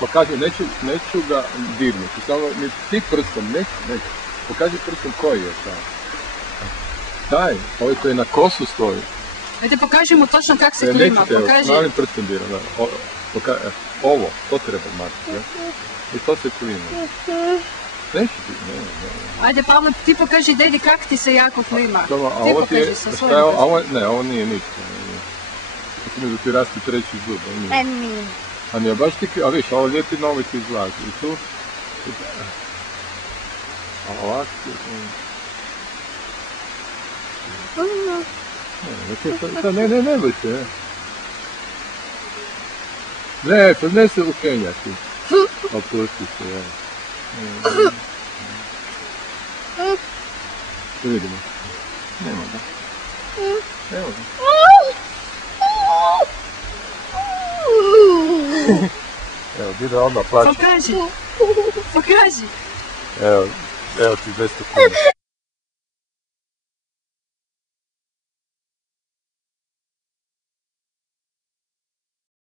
Pokaži, neću ga dirnuti, samo mi ti prstom, neću. Pokaži prstom koji je taj. Daj, ovaj koji na kosu stoji. Ajde, pokaži mu točno kako se klima, pokaži. Nećete, malim prstom diram, da. Ovo, to treba maknuti, ja? I to se klima. Neću ti, ne. Ajde, Pavle, ti pokaži dedi kako ti se jako klima. Ti pokaži sa svojim prstom. Ne, ovo nije ništa. Mislim da ti rasti treći zub, nije. A nije baš ti, a viš, ovo lijepi novi ti izlazi. I tu? A ovako ti je... Ne boj se, ne, to ne se ukenjati. Opusti se, ja. Da vidimo. Nema da. Evo da. Evo, Dida odmah plaće. Pokaži. Evo ti 200 kuna.